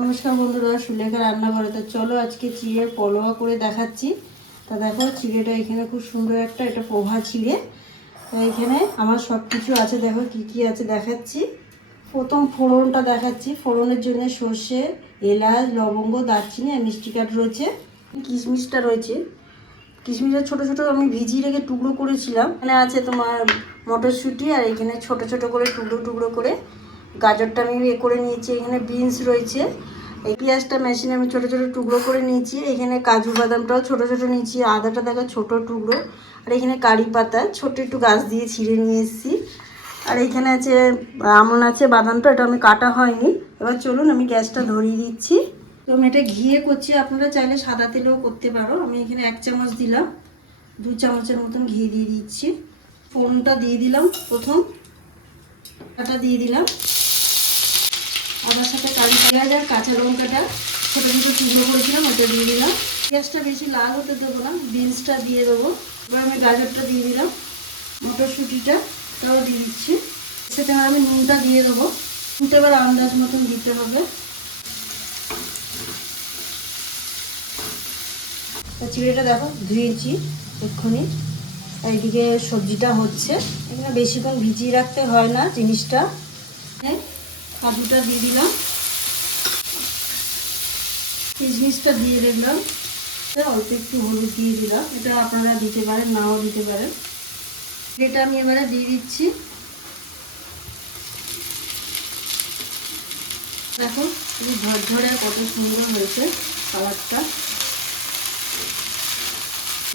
নমস্কার বন্ধুরা, সুলেখা রান্নাঘরে। তো চলো আজকে চিড়ের পলোয়া করে দেখাচ্ছি। তা দেখো, চিড়েটা এখানে খুব সুন্দর একটা এটা পোহা চিড়ে। এখানে আমার সব কিছু আছে, দেখো কি কি আছে দেখাচ্ছি। প্রথম ফোড়নটা দেখাচ্ছি, ফোড়নের জন্য সর্ষে, এলাচ, লবঙ্গ, দারচিনি আর মিষ্টি কাঠ রয়েছে। কিশমিশটা রয়েছে। কিশমিশটা ছোট ছোট আমি ভিজিয়ে রেখে টুকরো করেছিলাম। এখানে আছে তোমার মটরশুঁটি আর এখানে ছোট ছোট করে টুকরো টুকরো করে গাজরটা আমি এ করে নিয়েছি, এখানে বিনস রয়েছে। এই পেঁয়াজটা মেশিনে আমি ছোটো ছোটো টুকরো করে নিয়েছি। এখানে কাজু বাদামটাও ছোটো ছোট নিয়েছি, আদাটা দেখা ছোটো টুকরো। আর এখানে কারি পাতা ছোট একটু গাছ দিয়ে ছিঁড়ে নিয়ে এসেছি। আর এখানে আছে, আমন আছে, বাদামটা, এটা আমি কাটা হয়নি। এবার চলুন আমি গ্যাসটা ধরিয়ে দিচ্ছি। তো আমি এটা ঘিয়ে করছি, আপনারা চাইলে সাদা তেলেও করতে পারো। আমি এখানে এক চামচ দিলাম, দু চামচের মতন ঘি দিয়ে দিচ্ছি। ফোড়নটা দিয়ে দিলাম প্রথম। কাটা দিয়ে দিলাম। আদার সাথে কারি পেঁয়াজ আর কাঁচা লঙ্কাটা ছোটো ছোটো টুকরো করেছিলাম, ওটা দিয়ে দিলাম। পেঁয়াজটা বেশি লাল হতে দেবো না বিনসটা দিয়ে দেবো। এবার আমি গাজরটা দিয়ে দিলাম, মটরশুঁটিটা, তাও দিয়ে দিচ্ছি। সেটা আমি নুনটা দিয়ে দেবো। নুনটা এবার আন্দাজ মতন দিতে হবে। চিড়েটা দেখো, ধুয়েছি এক্ষুনি। এদিকে সবজিটা হচ্ছে। এখানে বেশিক্ষণ ভিজিয়ে রাখতে হয় না জিনিসটা। কাজুটা দিয়ে দিলাম। কিশমিশটা দিয়ে দিলাম অল্প একটু হলুদ দিয়ে দিলাম। এটা আপনারা দিতে পারেন, নাও দিতে পারেন। এটা আমি এবারে দিয়ে দিচ্ছি। দেখো, খুবই ঝরঝরে কত সুন্দর হয়েছে কালারটা।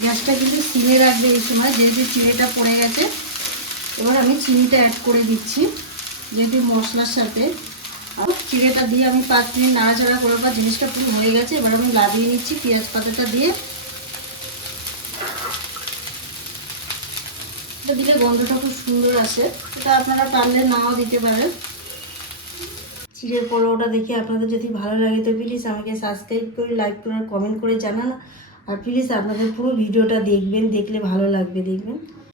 গ্যাসটা কিন্তু সিমে রাখবে এই সময়, যেহেতু চিড়েটা পড়ে গেছে। এবার আমি চিনিটা অ্যাড করে দিচ্ছি। যেহেতু মশলার সাথে চিড়েটা দিয়ে আমি পাঁচ মিনিট নাড়াচাড়া করে বা জিনিসটা পুরো হয়ে গেছে, এবার আমি লাগিয়ে নিচ্ছি পেঁয়াজ পাতাটা দিয়ে। দিলে গন্ধটা খুব সুন্দর আসে। এটা আপনারা টানলে নাও দিতে পারেন। চিড়ের পোলাওটা দেখে আপনাদের যদি ভালো লাগে, তো প্লিজ আমাকে সাবস্ক্রাইব করে লাইক করে কমেন্ট করে জানান। আর প্লিজ আপনাদের পুরো ভিডিওটা দেখবেন, দেখলে ভালো লাগবে, দেখবেন।